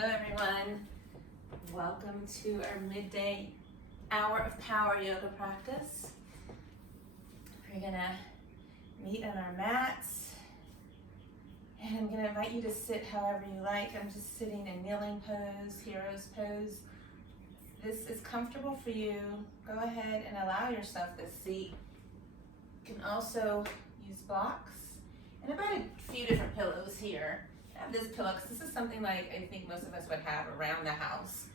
Hello everyone. Welcome to our midday hour of power yoga practice. We're gonna meet on our mats and I'm gonna invite you to sit however you like. I'm just sitting in kneeling pose, hero's pose. If this is comfortable for you, go ahead and allow yourself this seat. You can also use blocks and about a few different pillows here. I have this pillow because this is something like I think most of us would have around the house.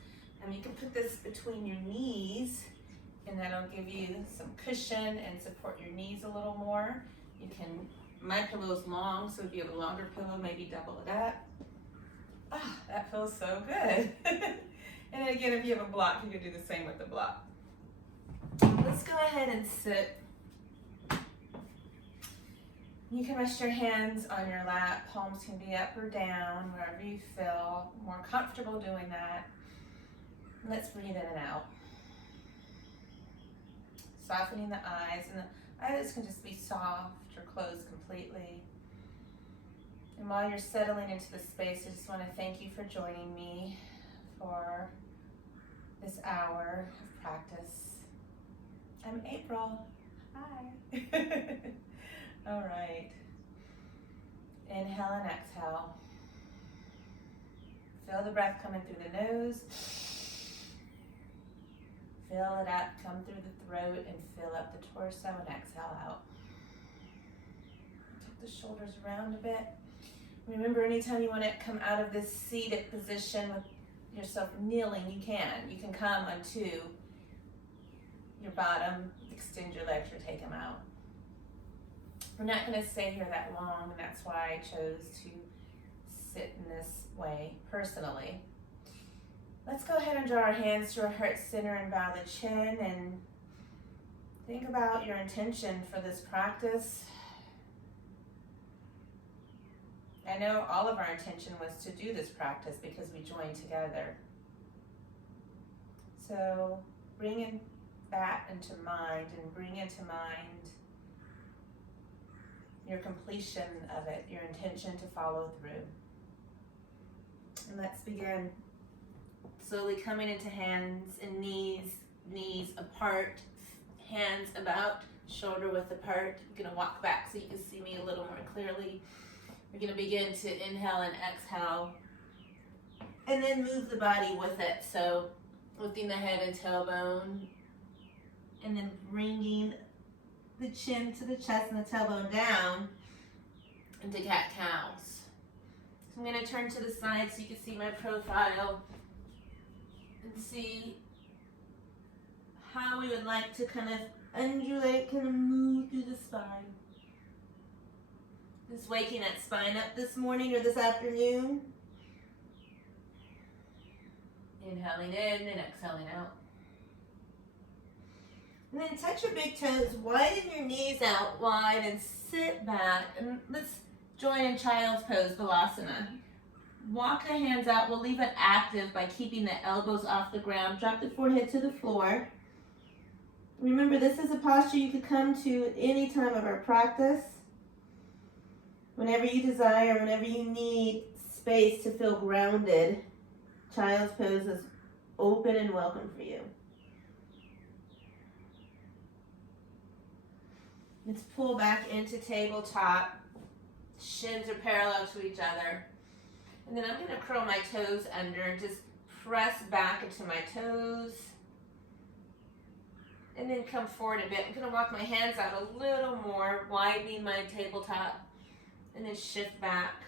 You can put this between your knees and that'll give you some cushion and support your knees a little more. You can, my pillow is long, so if you have a longer pillow, maybe double it up. Ah, that feels so good. And again, if you have a block, you can do the same with the block. Let's go ahead and sit. You can rest your hands on your lap. Palms can be up or down, wherever you feel more comfortable doing that. Let's breathe in and out. Softening the eyes, and the eyelids can just be soft or closed completely. And while you're settling into the space, I just want to thank you for joining me for this hour of practice. I'm April. Hi. All right. Inhale and exhale. Feel the breath coming through the nose. Fill it up, come through the throat, and fill up the torso and exhale out. Take the shoulders around a bit. Remember, anytime you want to come out of this seated position with yourself kneeling, you can. You can come onto your bottom, extend your legs or take them out. We're not going to stay here that long, and that's why I chose to sit in this way personally. Let's go ahead and draw our hands to our heart center and bow the chin and think about your intention for this practice. I know all of our intention was to do this practice because we joined together. So bring that into mind and bring into mind your completion of it, your intention to follow through. And let's begin. Slowly coming into hands and knees apart, hands about, shoulder width apart. I'm gonna walk back so you can see me a little more clearly. We're gonna begin to inhale and exhale, and then move the body with it. So lifting the head and tailbone, and then bringing the chin to the chest and the tailbone down into cat-cows. So I'm going to turn to the side so you can see my profile and see how we would like to kind of undulate, kind of move through the spine. Just waking that spine up this morning or this afternoon. Inhaling in and exhaling out. And then touch your big toes, widen your knees out wide and sit back. And let's join in child's pose, Balasana. Walk the hands out. We'll leave it active by keeping the elbows off the ground. Drop the forehead to the floor. Remember, this is a posture you could come to at any time of our practice. Whenever you desire, whenever you need space to feel grounded, child's pose is open and welcome for you. Let's pull back into tabletop. Shins are parallel to each other. And then I'm going to curl my toes under and just press back into my toes. And then come forward a bit. I'm going to walk my hands out a little more, widening my tabletop. And then shift back.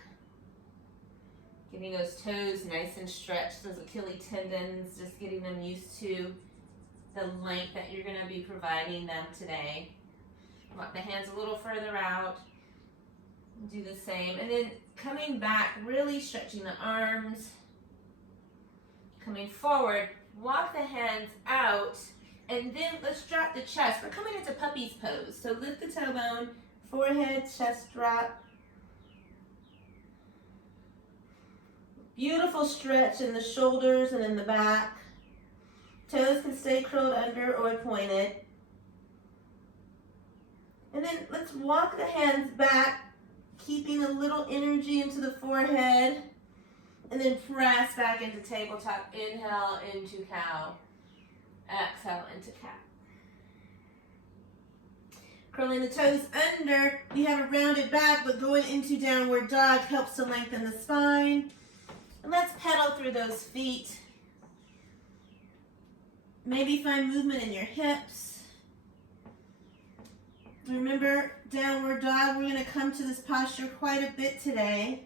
Getting those toes nice and stretched, those Achilles tendons, just getting them used to the length that you're going to be providing them today. Walk the hands a little further out. Do the same. And then coming back, really stretching the arms. Coming forward, walk the hands out. And then let's drop the chest. We're coming into puppy's pose. So lift the tailbone, forehead, chest drop. Beautiful stretch in the shoulders and in the back. Toes can stay curled under or pointed. And then let's walk the hands back, keeping a little energy into the forehead. And then press back into tabletop. Inhale into cow. Exhale into cat. Curling the toes under. We have a rounded back, but going into downward dog helps to lengthen the spine. And let's pedal through those feet. Maybe find movement in your hips. Remember, downward dog, we're going to come to this posture quite a bit today.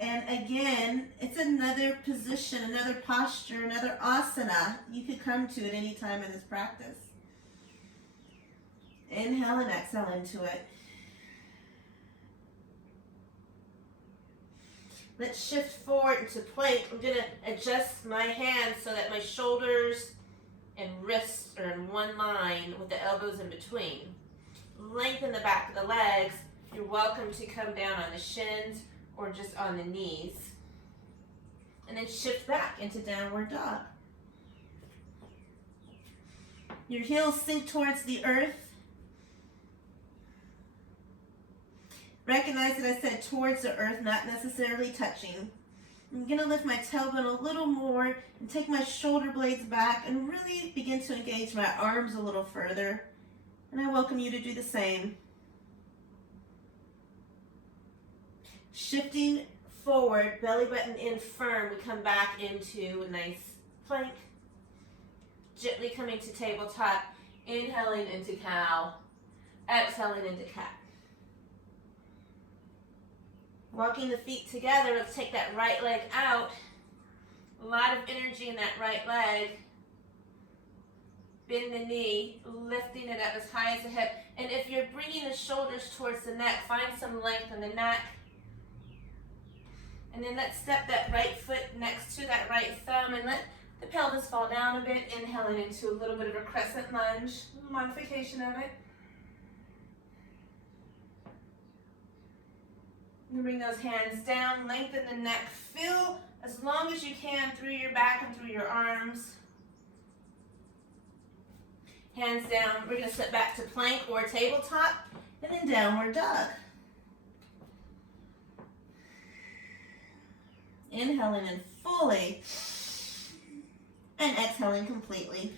And again, it's another position, another posture, another asana you could come to at any time in this practice. Inhale and exhale into it. Let's shift forward into plank. I'm going to adjust my hands so that my shoulders and wrists are in one line with the elbows in between. Lengthen the back of the legs. You're welcome to come down on the shins or just on the knees. And then shift back into downward dog. Your heels sink towards the earth. Recognize that I said towards the earth, not necessarily touching. I'm going to lift my tailbone a little more and take my shoulder blades back and really begin to engage my arms a little further. And I welcome you to do the same. Shifting forward, belly button in firm, we come back into a nice plank. Gently coming to tabletop, inhaling into cow, exhaling into cat. Walking the feet together, let's take that right leg out. A lot of energy in that right leg. Bend the knee, lifting it up as high as the hip. And if you're bringing the shoulders towards the neck, find some length in the neck. And then let's step that right foot next to that right thumb and let the pelvis fall down a bit, inhaling into a little bit of a crescent lunge, modification of it. And bring those hands down, lengthen the neck, fill as long as you can through your back and through your arms. Hands down, we're going to step back to plank or tabletop, and then downward dog. Inhaling in fully, and exhaling completely.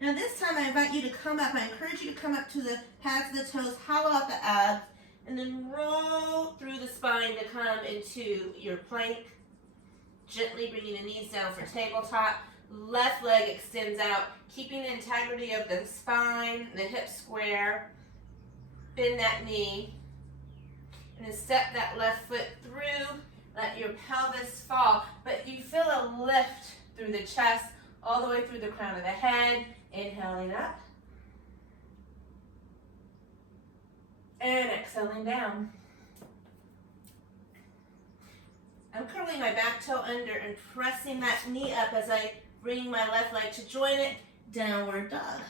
Now this time I invite you to come up, I encourage you to come up to the pads of the toes, hollow out the abs, and then roll through the spine to come into your plank. Gently bringing the knees down for tabletop. Left leg extends out, keeping the integrity of the spine, the hips square. Bend that knee. And then step that left foot through. Let your pelvis fall. But you feel a lift through the chest, all the way through the crown of the head. Inhaling up. And exhaling down. I'm curling my back toe under and pressing that knee up as I bring my left leg to join it. Downward dog.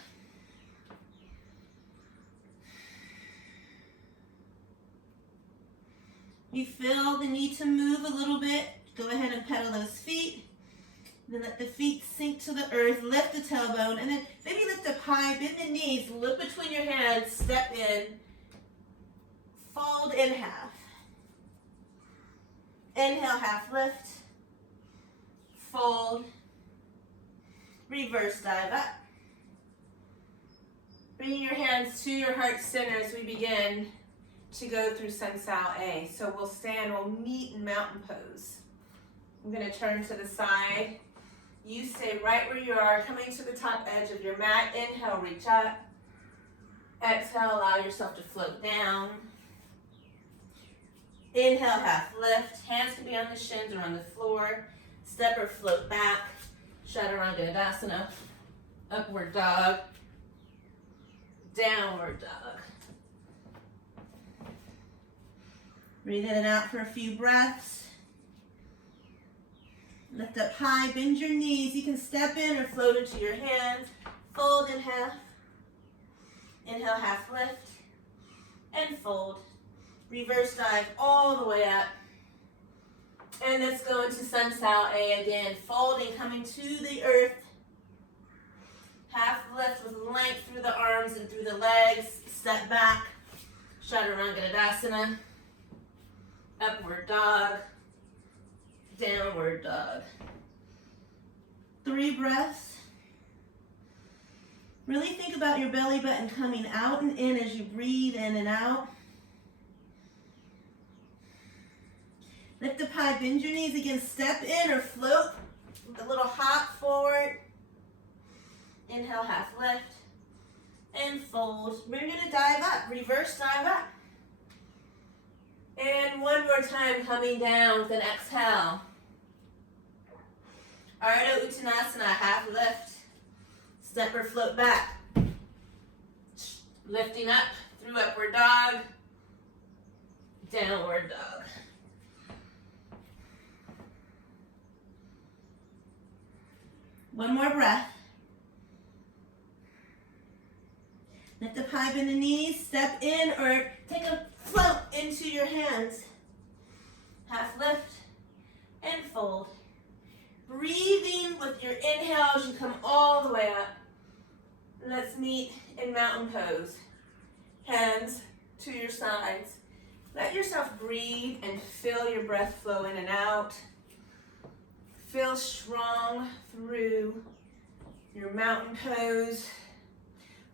You feel the need to move a little bit. Go ahead and pedal those feet. Then let the feet sink to the earth. Lift the tailbone. And then maybe lift up high. Bend the knees. Look between your hands. Step in. Fold in half. Inhale, half lift. Fold. Reverse dive up. Bring your hands to your heart center as we begin to go through Sun Sal A. So we'll stand, we'll meet in mountain pose. I'm going to turn to the side. You stay right where you are, coming to the top edge of your mat. Inhale, reach up. Exhale, allow yourself to float down. Inhale, half lift. Hands can be on the shins or on the floor. Step or float back. Chaturanga Tadasana. Upward dog. Downward dog. Breathe in and out for a few breaths. Lift up high, bend your knees. You can step in or float into your hands. Fold in half. Inhale, half lift. And fold. Reverse dive all the way up. And let's go into Sun Sal A again. Folding, coming to the earth. Half lift with length through the arms and through the legs. Step back. Chaturanga Tadasana. Upward dog, downward dog. 3 breaths. Really think about your belly button coming out and in as you breathe in and out. Lift up high, bend your knees again, step in or float a little hop forward. Inhale, half lift, and fold. We're gonna dive up, reverse dive up. And one more time, coming down with an exhale. Ardha Uttanasana, half lift, step or float back. Lifting up through upward dog, downward dog. One more breath. Lift up high, bend the knees, step in or take a float into your hands. Half lift and fold. Breathing with your inhale as you come all the way up. Let's meet in mountain pose. Hands to your sides. Let yourself breathe and feel your breath flow in and out. Feel strong through your mountain pose.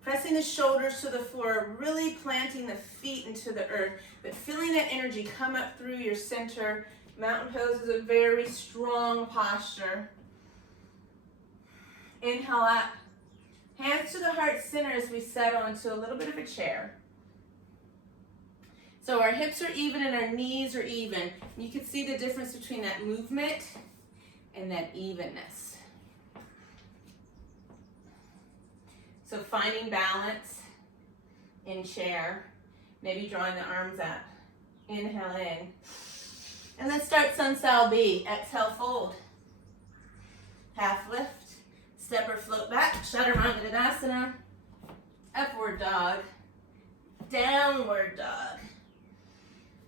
Pressing the shoulders to the floor, really planting the feet into the earth, but feeling that energy come up through your center. Mountain pose is a very strong posture. Inhale up. Hands to the heart center as we settle into a little bit of a chair. So our hips are even and our knees are even. You can see the difference between that movement and that evenness. So finding balance in chair, maybe drawing the arms up. Inhale in. And let's start Sun Sal B. Exhale, fold. Half lift, step or float back, Chaturanga Dandasana. Upward dog, downward dog.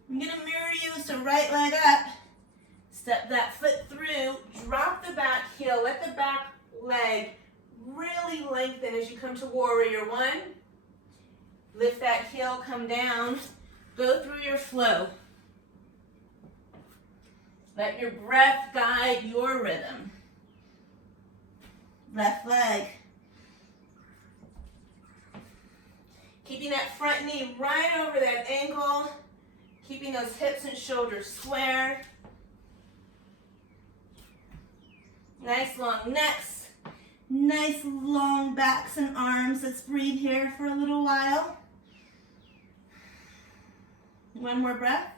I'm gonna mirror you, so right leg up. Step that foot through, drop the back heel, let the back leg really lengthen as you come to Warrior One. Lift that heel, come down, go through your flow. Let your breath guide your rhythm. Left leg. Keeping that front knee right over that ankle, keeping those hips and shoulders square. Nice long necks, nice long backs and arms. Let's breathe here for a little while. One more breath.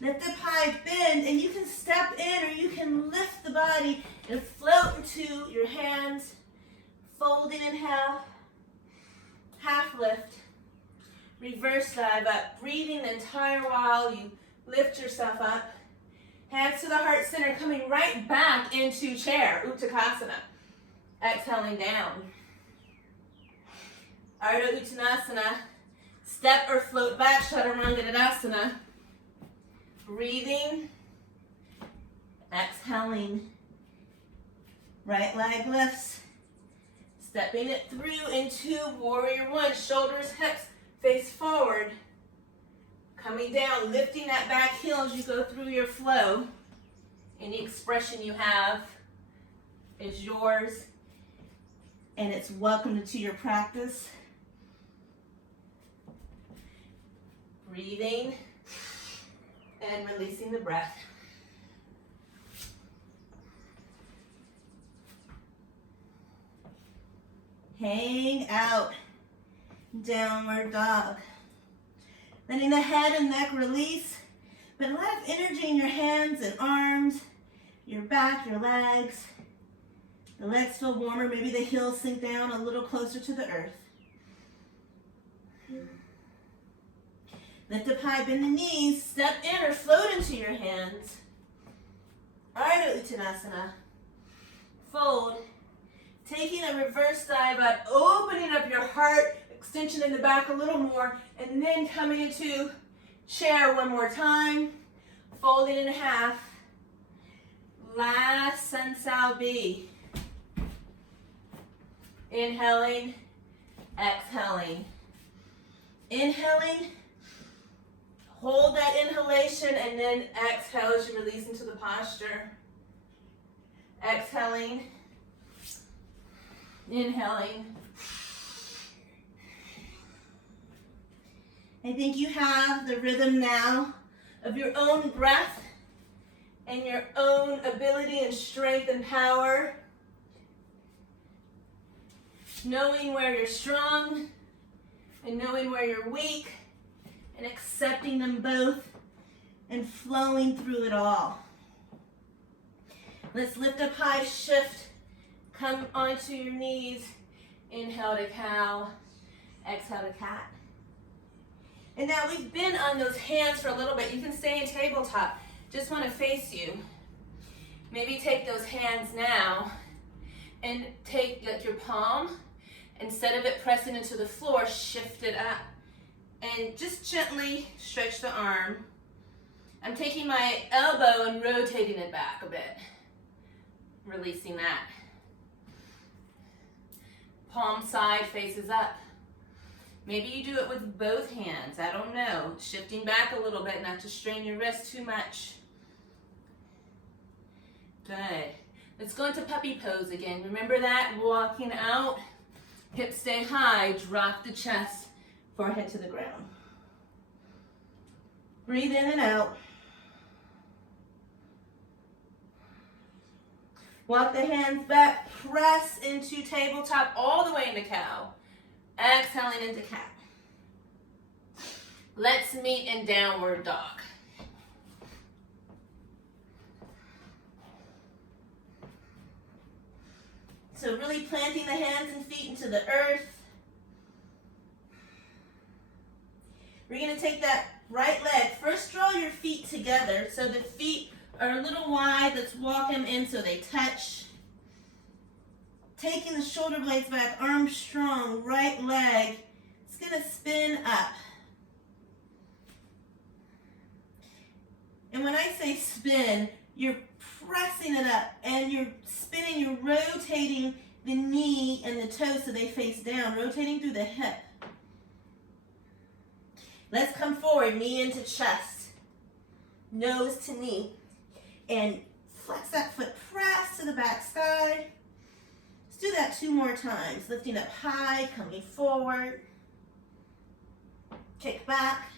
Lift up high, bend, and you can step in or you can lift the body and float into your hands. Folding, inhale, half lift. Reverse dive up, breathing the entire while you lift yourself up. Hands to the heart center, coming right back into chair, Uttakasana. Exhaling down. Ardha Uttanasana, step or float back, Chaturanga Dandasana. Breathing, exhaling. Right leg lifts. Stepping it through into Warrior One. Shoulders, hips, face forward. Coming down, lifting that back heel as you go through your flow. Any expression you have is yours, and it's welcome to your practice. Breathing and releasing the breath. Hang out, downward dog. Letting the head and neck release, but a lot of energy in your hands and arms, your back, your legs. The legs feel warmer, maybe the heels sink down a little closer to the earth. Lift up high, bend the knees, step in or float into your hands. Ardha Uttanasana. Fold. Taking a reverse dive up, opening up your heart, extension in the back a little more, and then coming into chair one more time. Folding in half. Last Sun Sal B. Inhaling, exhaling. Inhaling, Hold that inhalation and then exhale as you release into the posture. Exhaling. Inhaling. I think you have the rhythm now of your own breath and your own ability and strength and power. Knowing where you're strong and knowing where you're weak and accepting them both and flowing through it all. Let's lift up high, shift, come onto your knees. Inhale to cow, exhale to cat. And now we've been on those hands for a little bit. You can stay in tabletop. Just want to face you. Maybe take those hands now and take like your palm. Instead of it pressing into the floor, shift it up. And just gently stretch the arm. I'm taking my elbow and rotating it back a bit. Releasing that. Palm side faces up. Maybe you do it with both hands. I don't know. Shifting back a little bit, not to strain your wrist too much. Good. Let's go into puppy pose again. Remember that? Walking out. Hips stay high. Drop the chest. Forehead to the ground. Breathe in and out. Walk the hands back. Press into tabletop all the way into cow. Exhaling into cat. Let's meet in downward dog. So really planting the hands and feet into the earth. We're going to take that right leg. First, draw your feet together so the feet are a little wide. Let's walk them in so they touch. Taking the shoulder blades back, arms strong, right leg. It's going to spin up. And when I say spin, you're pressing it up and you're spinning, you're rotating the knee and the toes so they face down, rotating through the hip. Let's come forward, knee into chest, nose to knee, and flex that foot, press to the back side. Let's do that 2 more times, lifting up high, coming forward, kick back.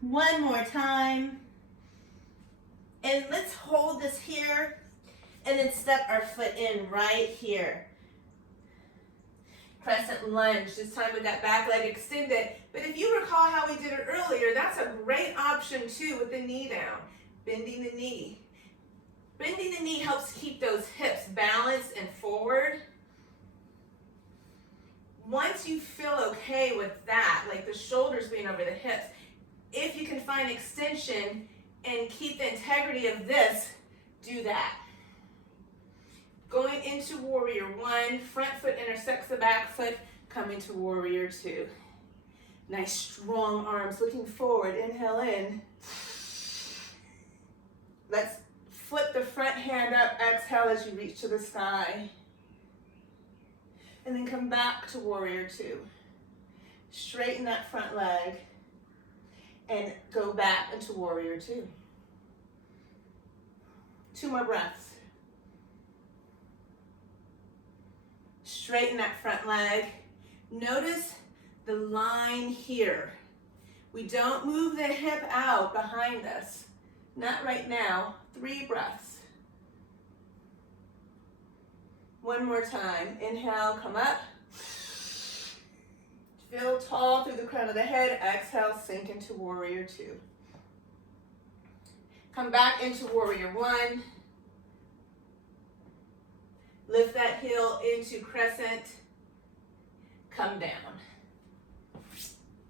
1 more time. And let's hold this here and then step our foot in right here. Crescent lunge. This time we got back leg extended. But if you recall how we did it earlier, that's a great option too with the knee down. Bending the knee. Bending the knee helps keep those hips balanced and forward. Once you feel okay with that, like the shoulders being over the hips, if you can find extension and keep the integrity of this, do that. Going into warrior 1, front foot intersects the back foot, coming to warrior 2. Nice strong arms, looking forward, inhale in. Let's flip the front hand up, exhale as you reach to the sky. And then come back to warrior 2. Straighten that front leg and go back into warrior 2. 2 more breaths. Straighten that front leg. Notice the line here. We don't move the hip out behind us. Not right now. 3 breaths. 1 more time. Inhale, come up. Feel tall through the crown of the head. Exhale, sink into warrior 2. Come back into warrior 1. Lift that heel into crescent. Come down.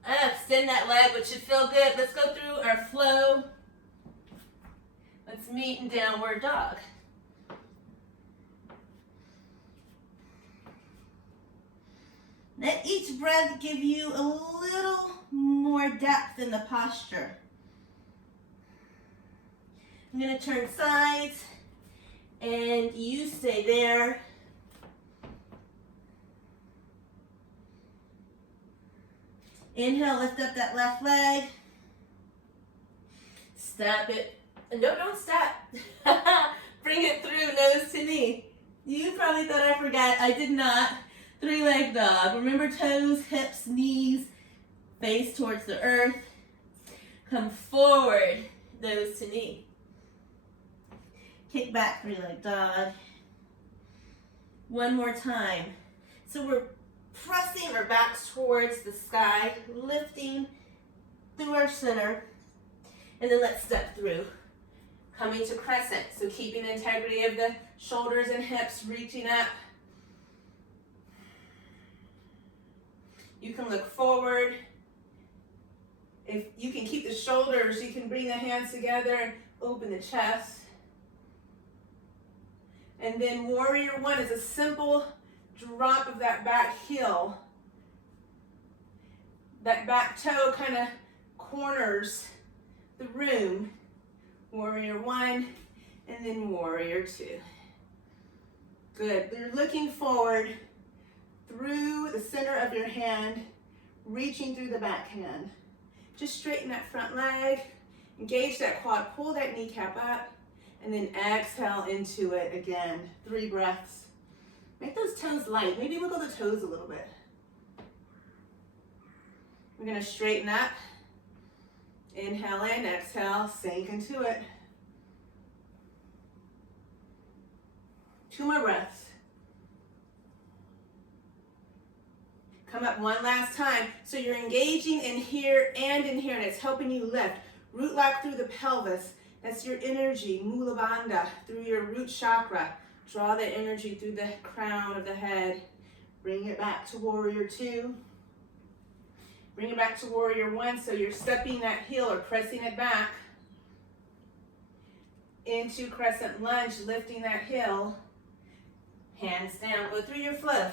Extend that leg, which should feel good. Let's go through our flow. Let's meet in downward dog. Let each breath give you a little more depth in the posture. I'm going to turn sides, and you stay there. Inhale, lift up that left leg. Step it. No, don't step. Bring it through, nose to knee. You probably thought I forgot. I did not. Three-leg dog. Remember toes, hips, knees, face towards the earth. Come forward, nose to knee. Kick back, three-leg dog. One more time. So we're pressing our backs towards the sky, lifting through our center, and then let's step through. Coming to crescent, so keeping the integrity of the shoulders and hips, reaching up. You can look forward. If you can keep the shoulders, you can bring the hands together and open the chest. And then warrior one is a simple drop of that back heel. That back toe kind of corners the room. Warrior one, and then warrior two. Good. You're looking forward through the center of your hand, reaching through the back hand. Just straighten that front leg, engage that quad, pull that kneecap up, and then exhale into it again. 3 breaths. Make those toes light. Maybe wiggle the toes a little bit. We're going to straighten up. Inhale in, exhale, sink into it. 2 more breaths. Come up one last time. So you're engaging in here, and it's helping you lift. Root lock through the pelvis. That's your energy, Mula Bandha, through your root chakra. Draw the energy through the crown of the head. Bring it back to warrior two. Bring it back to warrior one, so you're stepping that heel or pressing it back into crescent lunge, lifting that heel. Hands down, go through your flow.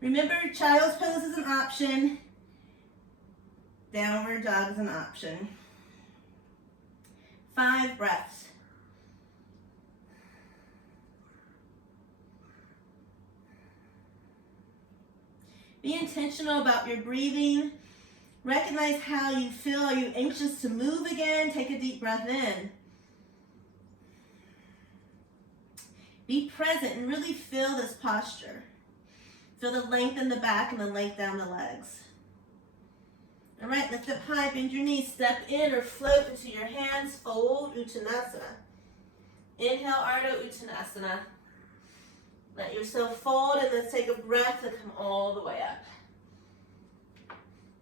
Remember, child's pose is an option. Downward dog is an option. 5 breaths. Be intentional about your breathing. Recognize how you feel. Are you anxious to move again? Take a deep breath in. Be present and really feel this posture. Feel the length in the back and the length down the legs. All right, lift up high, bend your knees, step in or float into your hands, fold Uttanasana. Inhale, Ardha Uttanasana. Let yourself fold, and let's take a breath to come all the way up.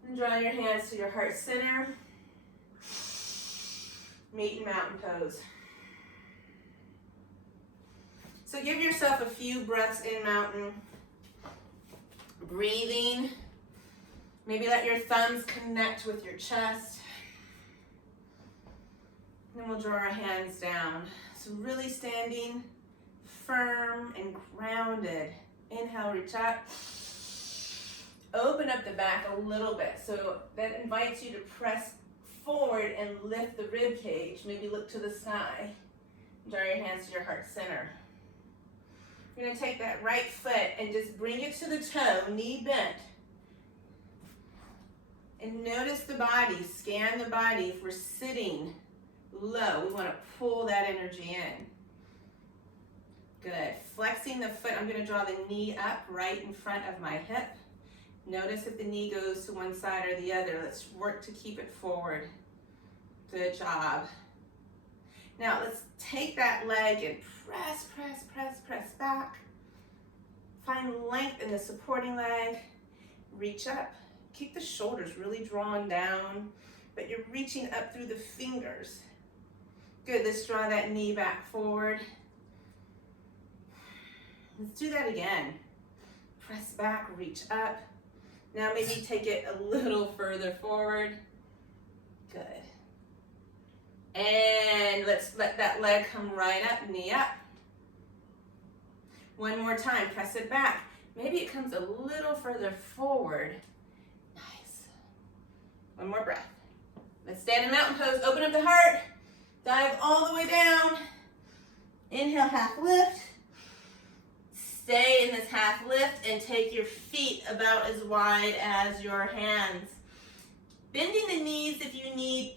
And draw your hands to your heart center. Meet in mountain pose. So give yourself a few breaths in mountain. Breathing. Maybe let your thumbs connect with your chest. Then we'll draw our hands down. So really standing firm and grounded. Inhale, reach up. Open up the back a little bit. So that invites you to press forward and lift the rib cage. Maybe look to the sky. Draw your hands to your heart center. You're going to take that right foot and just bring it to the toe, knee bent. And notice the body, scan the body. If we're sitting low, we want to pull that energy in. Good. Flexing the foot, I'm going to draw the knee up right in front of my hip. Notice if the knee goes to one side or the other. Let's work to keep it forward. Good job. Now let's take that leg and press, press, press, press back. Find length in the supporting leg. Reach up. Keep the shoulders really drawn down, but you're reaching up through the fingers. Good, let's draw that knee back forward. Let's do that again. Press back, reach up. Now maybe take it a little further forward. Good. And let's let that leg come right up, knee up. One more time, press it back. Maybe it comes a little further forward. Nice. One more breath. Let's stand in mountain pose, open up the heart, dive all the way down. Inhale, half lift. Stay in this half lift and take your feet about as wide as your hands. Bending the knees if you need.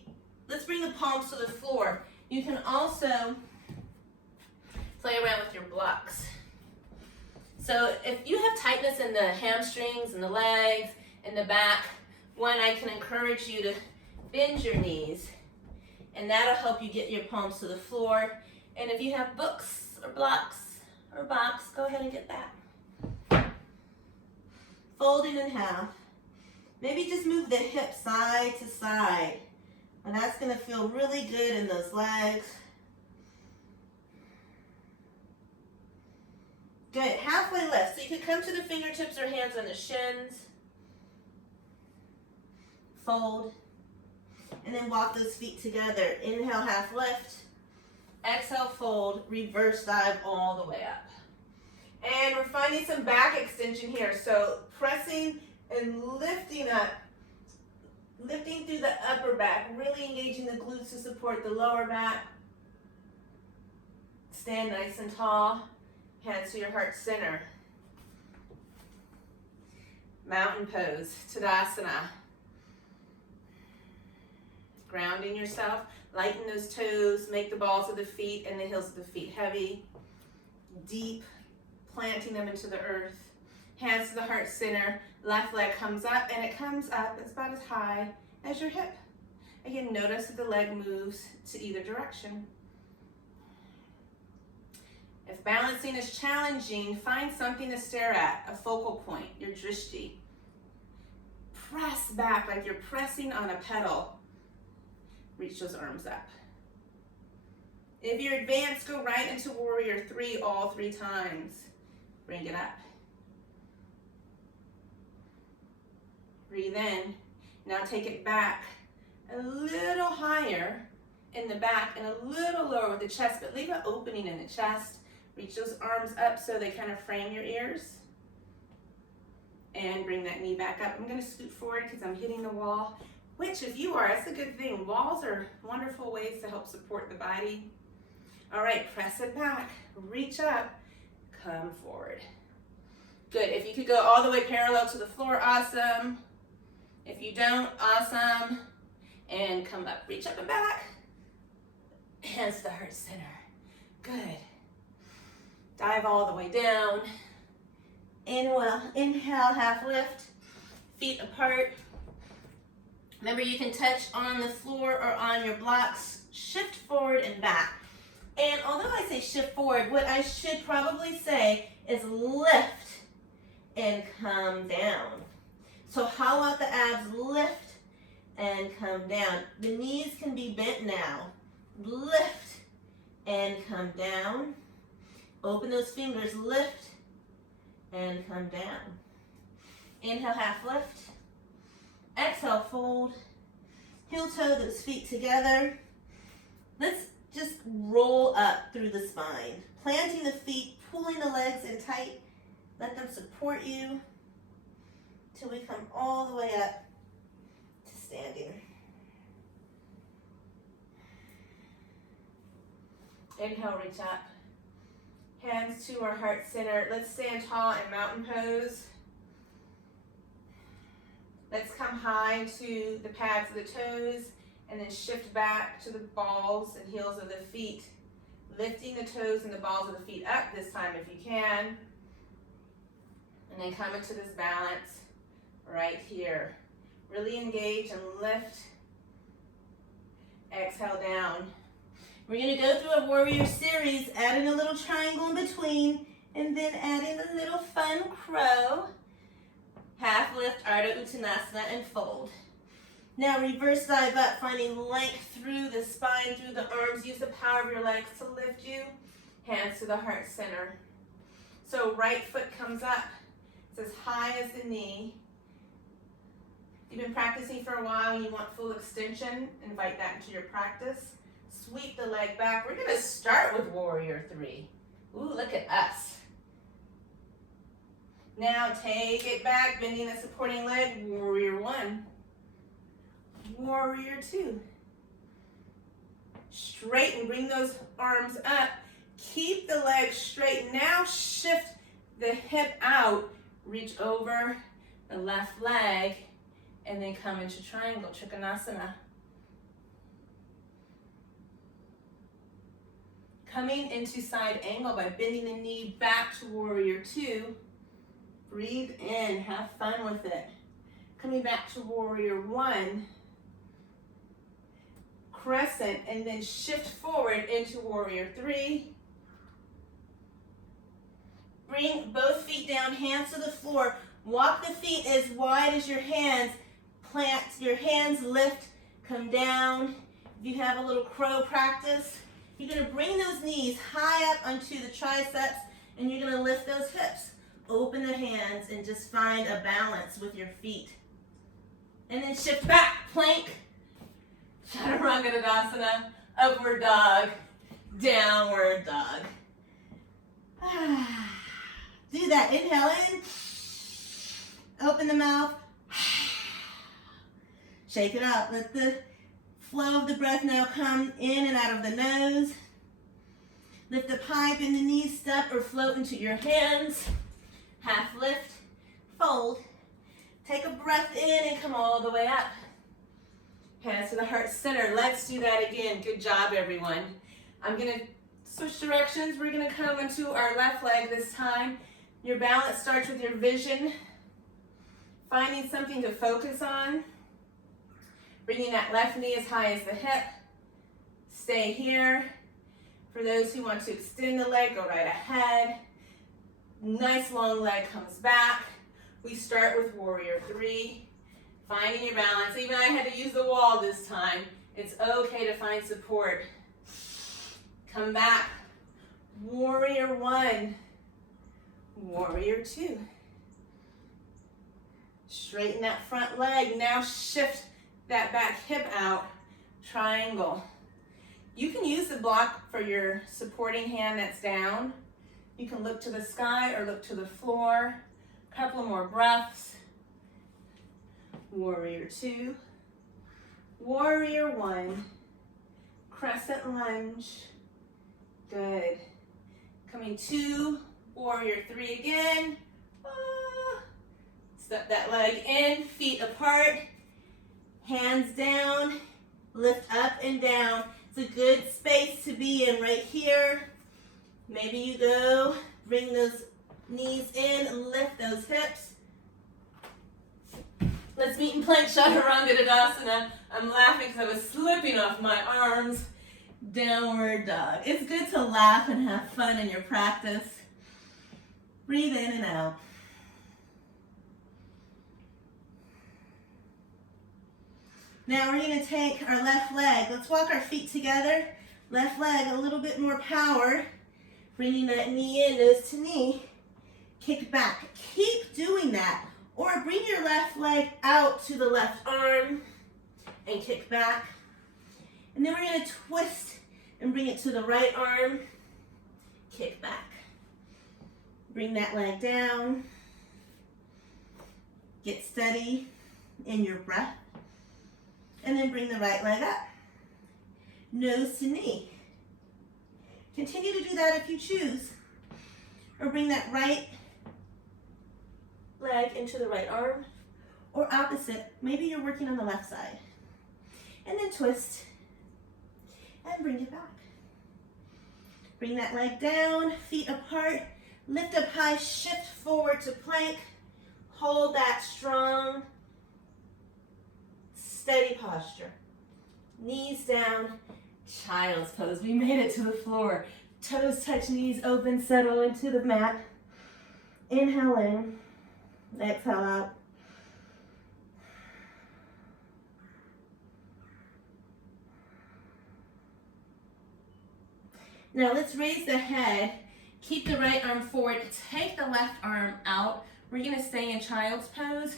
Let's bring the palms to the floor. You can also play around with your blocks. So if you have tightness in the hamstrings and the legs and the back, I can encourage you to bend your knees, and that'll help you get your palms to the floor. And if you have books or blocks or box, go ahead and get that. Folding in half. Maybe just move the hip side to side, and that's gonna feel really good in those legs. Good, halfway lift. So you can come to the fingertips or hands on the shins. Fold, and then walk those feet together. Inhale, half lift. Exhale, fold, reverse dive all the way up. And we're finding some back extension here. So pressing and lifting up, lifting through the upper back, really engaging the glutes to support the lower back. Stand nice and tall, hands to your heart center. Mountain pose, Tadasana. Grounding yourself, lighten those toes, make the balls of the feet and the heels of the feet heavy, deep, planting them into the earth. Hands to the heart center, left leg comes up, and it comes up, it's about as high as your hip. Again, notice that the leg moves to either direction. If balancing is challenging, find something to stare at, a focal point, your drishti. Press back like you're pressing on a pedal. Reach those arms up. If you're advanced, go right into warrior 3 all 3 times. Bring it up. Breathe in. Now take it back a little higher in the back and a little lower with the chest, but leave an opening in the chest. Reach those arms up so they kind of frame your ears. And bring that knee back up. I'm going to scoot forward because I'm hitting the wall. Which, if you are, that's a good thing. Walls are wonderful ways to help support the body. All right, press it back, reach up, come forward. Good, if you could go all the way parallel to the floor, awesome. If you don't, awesome. And come up, reach up and back. Hands to the heart center. Good. Dive all the way down. Inhale, half lift, feet apart. Remember, you can touch on the floor or on your blocks. Shift forward and back. And although I say shift forward, what I should probably say is lift and come down. So how about the abs? Lift and come down. The knees can be bent now. Lift and come down. Open those fingers, lift and come down. Inhale, half lift. Exhale, fold. Heel toe those feet together. Let's just roll up through the spine. Planting the feet, pulling the legs in tight. Let them support you till we come all the way up to standing. Inhale, reach up. Hands to our heart center. Let's stand tall in mountain pose. Let's come high to the pads of the toes and then shift back to the balls and heels of the feet. Lifting the toes and the balls of the feet up this time if you can. And then come into this balance right here. Really engage and lift. Exhale down. We're going to go through a warrior series, adding a little triangle in between, and then adding a little fun crow. Half lift, Ardha Uttanasana, and fold. Now reverse dive up, finding length through the spine, through the arms. Use the power of your legs to lift you. Hands to the heart center. So right foot comes up. It's as high as the knee. If you've been practicing for a while and you want full extension, invite that into your practice. Sweep the leg back. We're going to start with warrior 3. Ooh, look at us. Now take it back, bending the supporting leg, warrior 1. Warrior 2. Straighten, bring those arms up. Keep the legs straight. Now shift the hip out, reach over the left leg, and then come into triangle, Trikonasana. Coming into side angle by bending the knee back to warrior two. Breathe in, have fun with it. Coming back to warrior one. Crescent, and then shift forward into warrior three. Bring both feet down, hands to the floor. Walk the feet as wide as your hands. Plant your hands, lift, come down. If you have a little crow practice, you're going to bring those knees high up onto the triceps, and you're going to lift those hips. Open the hands and just find a balance with your feet. And then shift back, plank, Chaturanga Tadasana, upward dog, downward dog. Do that. Inhale in. Open the mouth. Shake it out. Let the flow of the breath now come in and out of the nose. Lift up high, bend the knees, step or float into your hands. Half lift, fold. Take a breath in and come all the way up. Hands to the heart center. Let's do that again. Good job, everyone. I'm going to switch directions. We're going to come into our left leg this time. Your balance starts with your vision. Finding something to focus on. Bringing that left knee as high as the hip. Stay here. For those who want to extend the leg, go right ahead. Nice long leg comes back. We start with warrior three. Finding your balance. Even I had to use the wall this time. It's okay to find support. Come back. Warrior one. Warrior two. Straighten that front leg. Now shift that back hip out. Triangle. You can use the block for your supporting hand that's down. You can look to the sky or look to the floor. A couple of more breaths. Warrior two. Warrior one. Crescent lunge. Good. Coming to warrior three again. Step that leg in, feet apart, hands down, lift up and down. It's a good space to be in right here. Maybe you go, bring those knees in, lift those hips. Let's meet in plank Chaturanga Tadasana. I'm laughing because I was slipping off my arms. Downward dog. It's good to laugh and have fun in your practice. Breathe in and out. Now we're going to take our left leg. Let's walk our feet together. Left leg, a little bit more power. Bringing that knee in, nose to knee. Kick back. Keep doing that. Or bring your left leg out to the left arm and kick back. And then we're going to twist and bring it to the right arm. Kick back. Bring that leg down. Get steady in your breath. And then bring the right leg up. Nose to knee. Continue to do that if you choose. Or bring that right leg into the right arm. Or opposite. Maybe you're working on the left side. And then twist. And bring it back. Bring that leg down, feet apart. Lift up high, shift forward to plank. Hold that strong, steady posture. Knees down, child's pose. We made it to the floor. Toes touch, knees open, settle into the mat. Inhale in, exhale out. Now let's raise the head. Keep the right arm forward. Take the left arm out. We're going to stay in child's pose.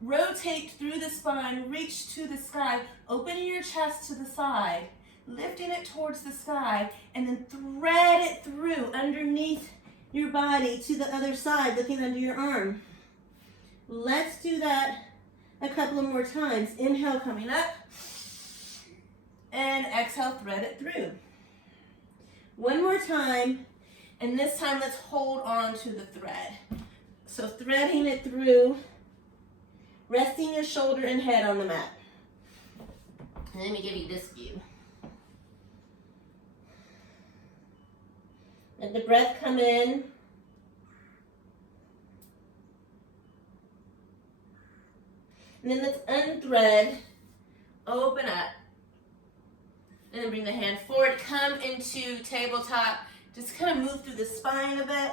Rotate through the spine. Reach to the sky. Opening your chest to the side. Lifting it towards the sky. And then thread it through underneath your body to the other side, looking under your arm. Let's do that a couple of more times. Inhale, coming up. And exhale, thread it through. One more time. And this time, let's hold on to the thread. So threading it through, resting your shoulder and head on the mat. And let me give you this view. Let the breath come in. And then let's unthread, open up, and then bring the hand forward, come into tabletop. Just kind of move through the spine a bit.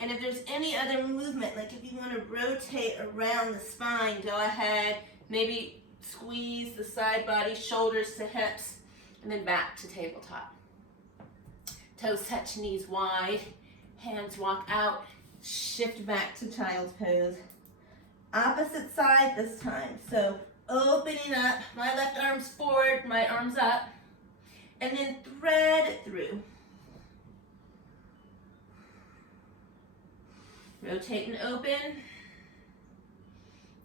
And if there's any other movement, like if you want to rotate around the spine, go ahead. Maybe squeeze the side body, shoulders to hips, and then back to tabletop. Toes touch, knees wide, hands walk out, shift back to child's pose. Opposite side this time. So opening up, my left arm's forward, my arm's up, and then thread it through. Rotate and open,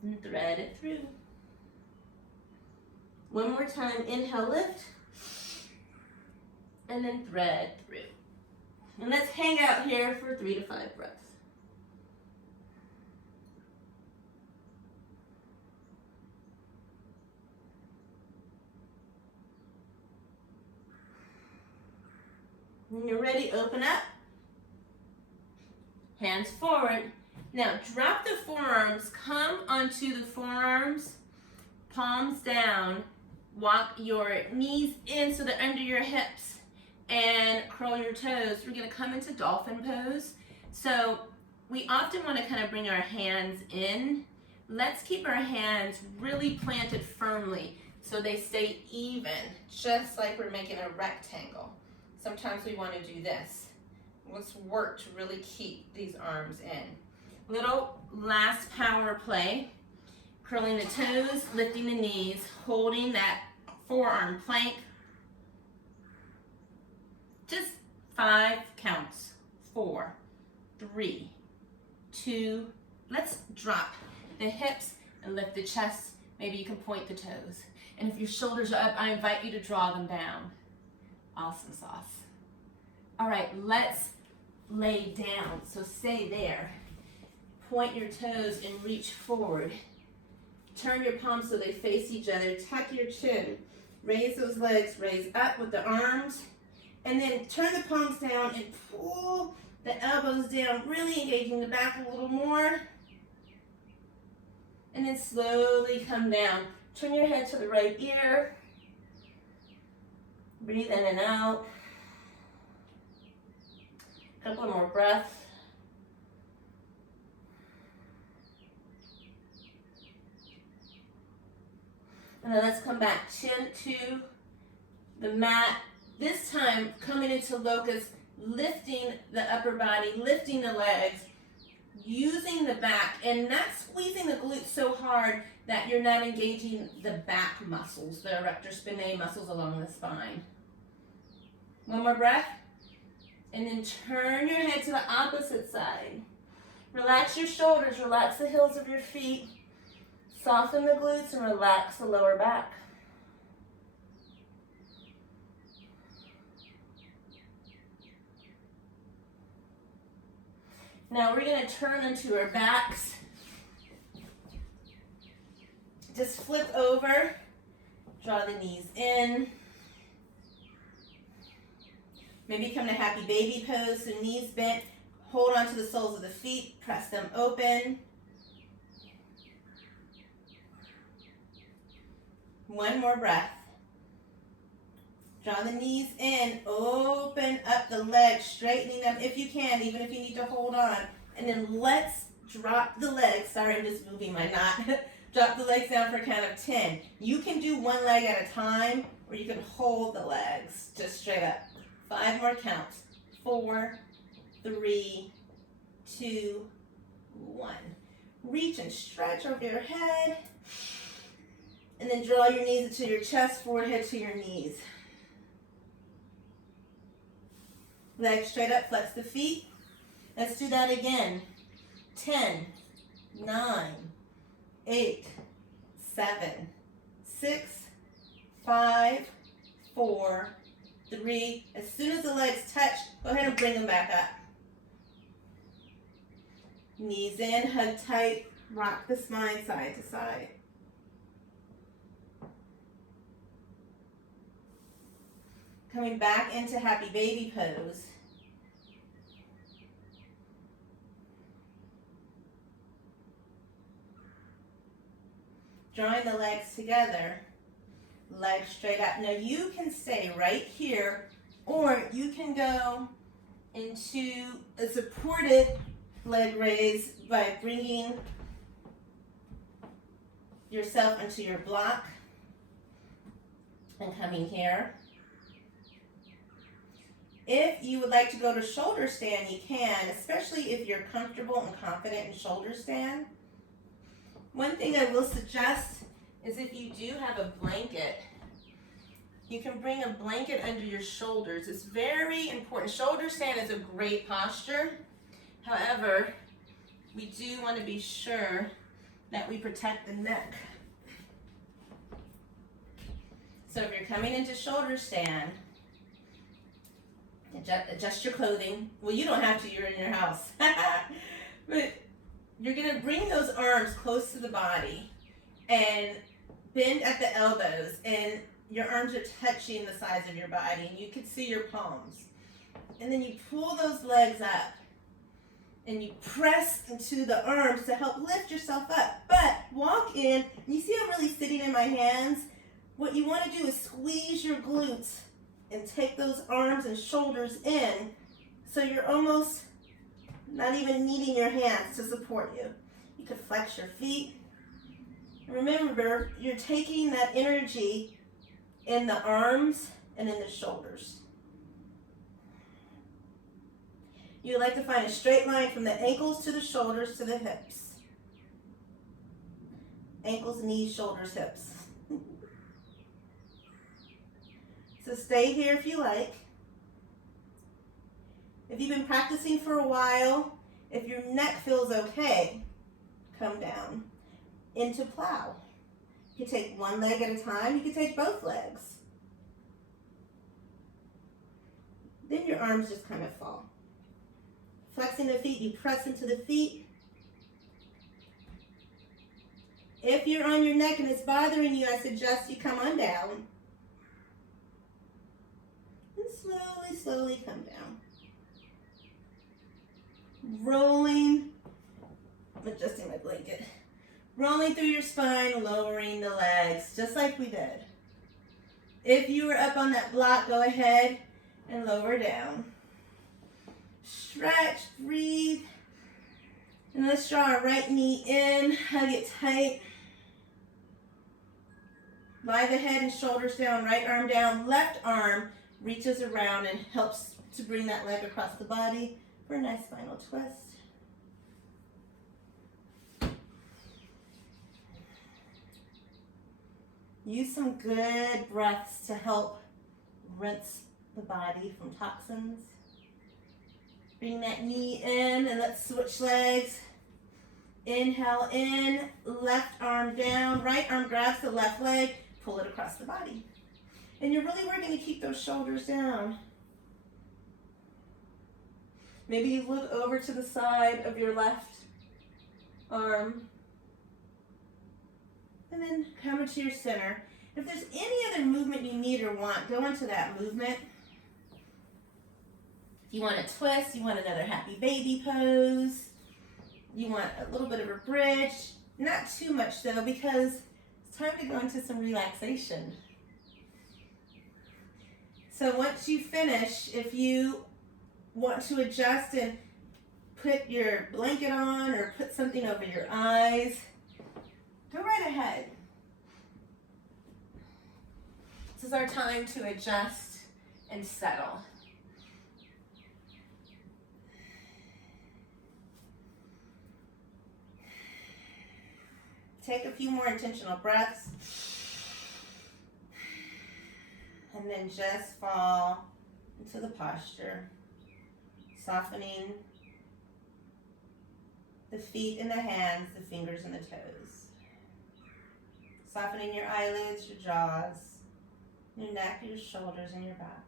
and thread it through. One more time, inhale, lift, and then thread through. And let's hang out here for 3 to 5 breaths. When you're ready, open up. Hands forward. Now drop the forearms, come onto the forearms, palms down. Walk your knees in so they're under your hips and curl your toes. We're gonna come into dolphin pose. So we often wanna kind of bring our hands in. Let's keep our hands really planted firmly so they stay even, just like we're making a rectangle. Sometimes we wanna do this. Let's work to really keep these arms in. Little last power play. Curling the toes, lifting the knees, holding that forearm plank. Just 5 counts. 4, 3, 2. Let's drop the hips and lift the chest. Maybe you can point the toes. And if your shoulders are up, I invite you to draw them down. Awesome sauce. All right, let's lay down. So stay there. Point your toes and reach forward. Turn your palms so they face each other. Tuck your chin. Raise those legs. Raise up with the arms. And then turn the palms down and pull the elbows down, really engaging the back a little more. And then slowly come down. Turn your head to the right ear. Breathe in and out. A couple more breaths. And then let's come back, chin to the mat. This time, coming into locust, lifting the upper body, lifting the legs, using the back, and not squeezing the glutes so hard that you're not engaging the back muscles, the erector spinae muscles along the spine. One more breath. And then turn your head to the opposite side. Relax your shoulders, relax the heels of your feet. Soften the glutes and relax the lower back. Now we're going to turn onto our backs. Just flip over, draw the knees in. Maybe come to happy baby pose, so knees bent. Hold on to the soles of the feet, press them open. One more breath. Draw the knees in, open up the legs, straightening them if you can, even if you need to hold on. And then let's drop the legs. Sorry, I'm just moving my knot. Drop the legs down for a count of 10. You can do one leg at a time, or you can hold the legs just straight up. 5 more counts. 4, 3, 2, 1. Reach and stretch over your head. And then draw your knees into your chest, forehead to your knees. Legs straight up, flex the feet. Let's do that again. 10, 9, 8, 7, 6, 5, 4, 3. As soon as the legs touch, go ahead and bring them back up. Knees in, hug tight, rock the spine side to side. Coming back into happy baby pose. Drawing the legs together, legs straight up. Now you can stay right here, or you can go into a supported leg raise by bringing yourself into your block and coming here. If you would like to go to shoulder stand, you can, especially if you're comfortable and confident in shoulder stand. One thing I will suggest is if you do have a blanket, you can bring a blanket under your shoulders. It's very important. Shoulder stand is a great posture. However, we do want to be sure that we protect the neck. So if you're coming into shoulder stand, adjust your clothing. Well, you don't have to, you're in your house. But you're going to bring those arms close to the body and bend at the elbows, and your arms are touching the sides of your body, and you can see your palms. And then you pull those legs up and you press into the arms to help lift yourself up. But walk in, and you see I'm really sitting in my hands? What you want to do is squeeze your glutes and take those arms and shoulders in, so you're almost not even needing your hands to support you. You could flex your feet. Remember, you're taking that energy in the arms and in the shoulders. You would like to find a straight line from the ankles to the shoulders to the hips. Ankles, knees, shoulders, hips. So stay here if you like. If you've been practicing for a while, if your neck feels okay, come down into plow. You can take one leg at a time. You can take both legs. Then your arms just kind of fall. Flexing the feet, you press into the feet. If you're on your neck and it's bothering you, I suggest you come on down. And slowly, slowly come down. Rolling, I'm adjusting my blanket. Rolling through your spine, lowering the legs, just like we did. If you were up on that block, go ahead and lower down. Stretch, breathe. And let's draw our right knee in, hug it tight. Lie the head and shoulders down, right arm down, left arm reaches around and helps to bring that leg across the body for a nice spinal twist. Use some good breaths to help rinse the body from toxins. Bring that knee in and let's switch legs. Inhale in, left arm down, right arm grabs the left leg, pull it across the body. And you're really working to keep those shoulders down. Maybe you look over to the side of your left arm. And then come into your center. If there's any other movement you need or want, go into that movement. If you want a twist, you want another happy baby pose, you want a little bit of a bridge, not too much though, because it's time to go into some relaxation. So once you finish, if you want to adjust and put your blanket on or put something over your eyes, go right ahead. This is our time to adjust and settle. Take a few more intentional breaths. And then just fall into the posture, softening the feet and the hands, the fingers and the toes. Softening your eyelids, your jaws, your neck, your shoulders, and your back.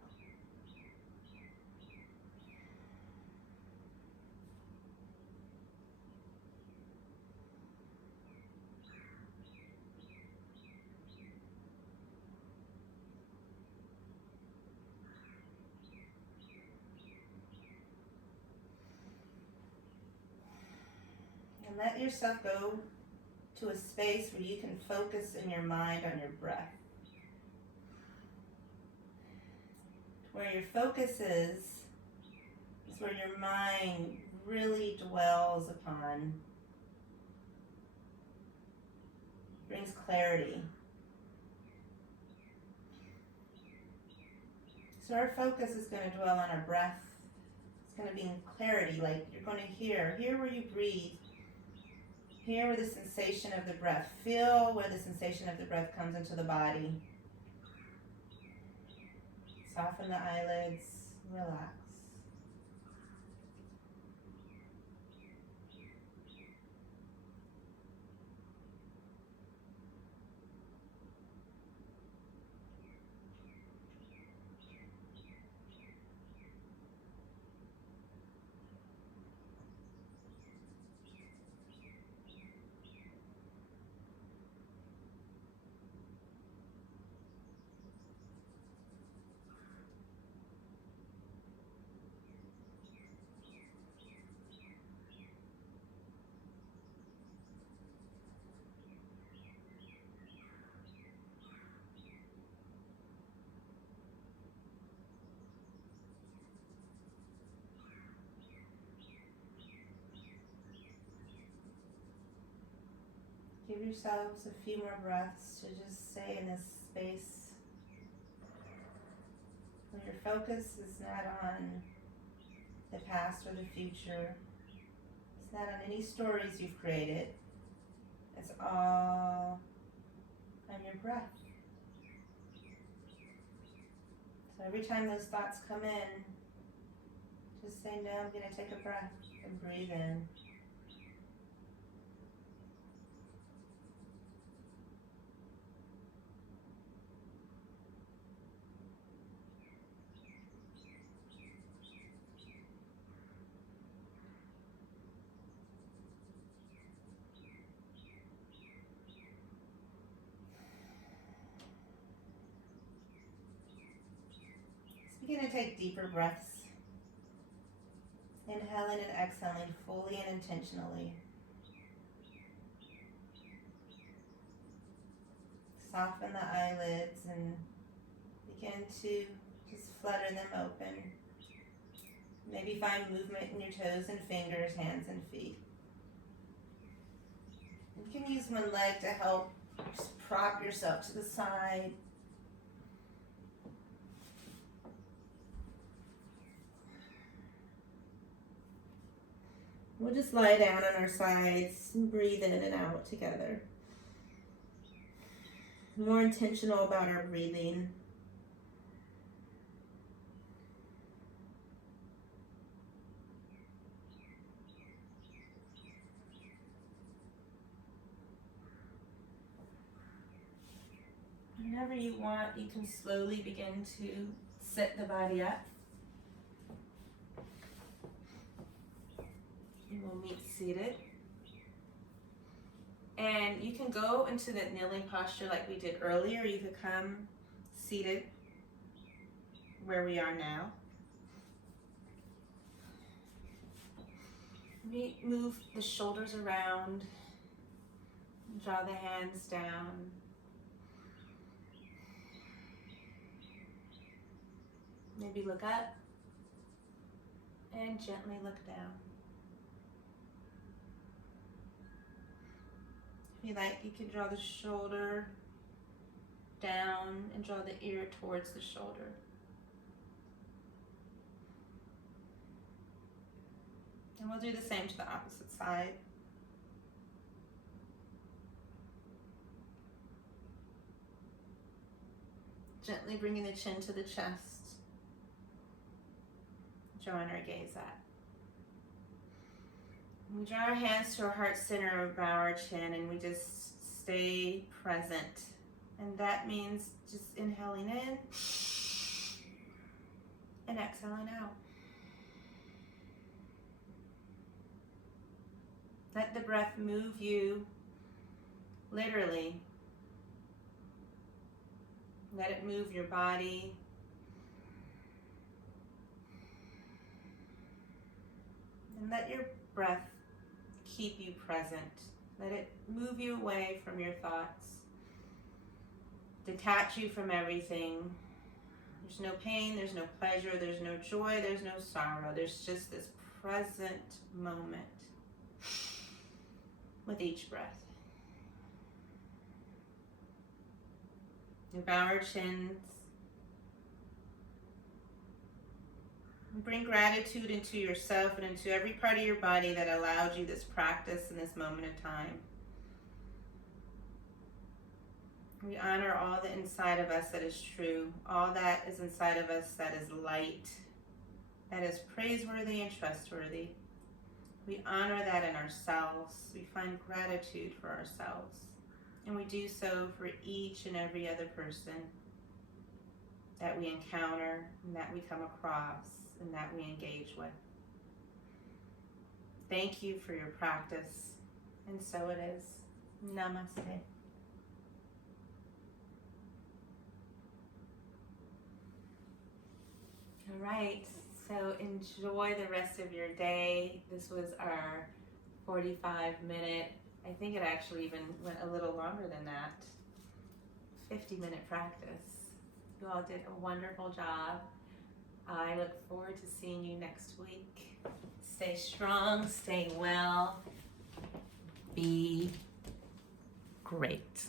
let yourself go to a space where you can focus in your mind on your breath. Where your focus is where your mind really dwells upon, brings clarity. So our focus is going to dwell on our breath. It's going to be in clarity, like you're going to hear where you breathe. Hear where the sensation of the breath. Feel where the sensation of the breath comes into the body. Soften the eyelids, relax. Give yourselves a few more breaths to just stay in this space where your focus is not on the past or the future. It's not on any stories you've created. It's all on your breath. So every time those thoughts come in, just say, no, I'm going to take a breath and breathe in. Begin to take deeper breaths. Inhaling and exhaling fully and intentionally. Soften the eyelids and begin to just flutter them open. Maybe find movement in your toes and fingers, hands and feet. You can use one leg to help just prop yourself to the side. We'll just lie down on our sides and breathe in and out together. More intentional about our breathing. Whenever you want, you can slowly begin to sit the body up. And we'll meet seated. And you can go into that kneeling posture like we did earlier. You could come seated where we are now. Move the shoulders around. Draw the hands down. Maybe look up and gently look down. If you like, you can draw the shoulder down and draw the ear towards the shoulder. And we'll do the same to the opposite side. Gently bringing the chin to the chest. Drawing our gaze up. We draw our hands to our heart center, bow our chin, and we just stay present. And that means just inhaling in and exhaling out. Let the breath move you, literally. Let it move your body. And let your breath keep you present. Let it move you away from your thoughts. Detach you from everything. There's no pain, there's no pleasure, there's no joy, there's no sorrow. There's just this present moment with each breath. We bow our chins. Bring gratitude into yourself and into every part of your body that allowed you this practice in this moment of time. We honor all the inside of us that is true, all that is inside of us that is light, that is praiseworthy and trustworthy. We honor that in ourselves. We find gratitude for ourselves. And we do so for each and every other person that we encounter and that we come across and that we engage with. Thank you for your practice. And so it is. Namaste. All right, so enjoy the rest of your day. This was our 45-minute, I think it actually even went a little longer than that, 50-minute practice. You all did a wonderful job. I look forward to seeing you next week. Stay strong, stay well, be great.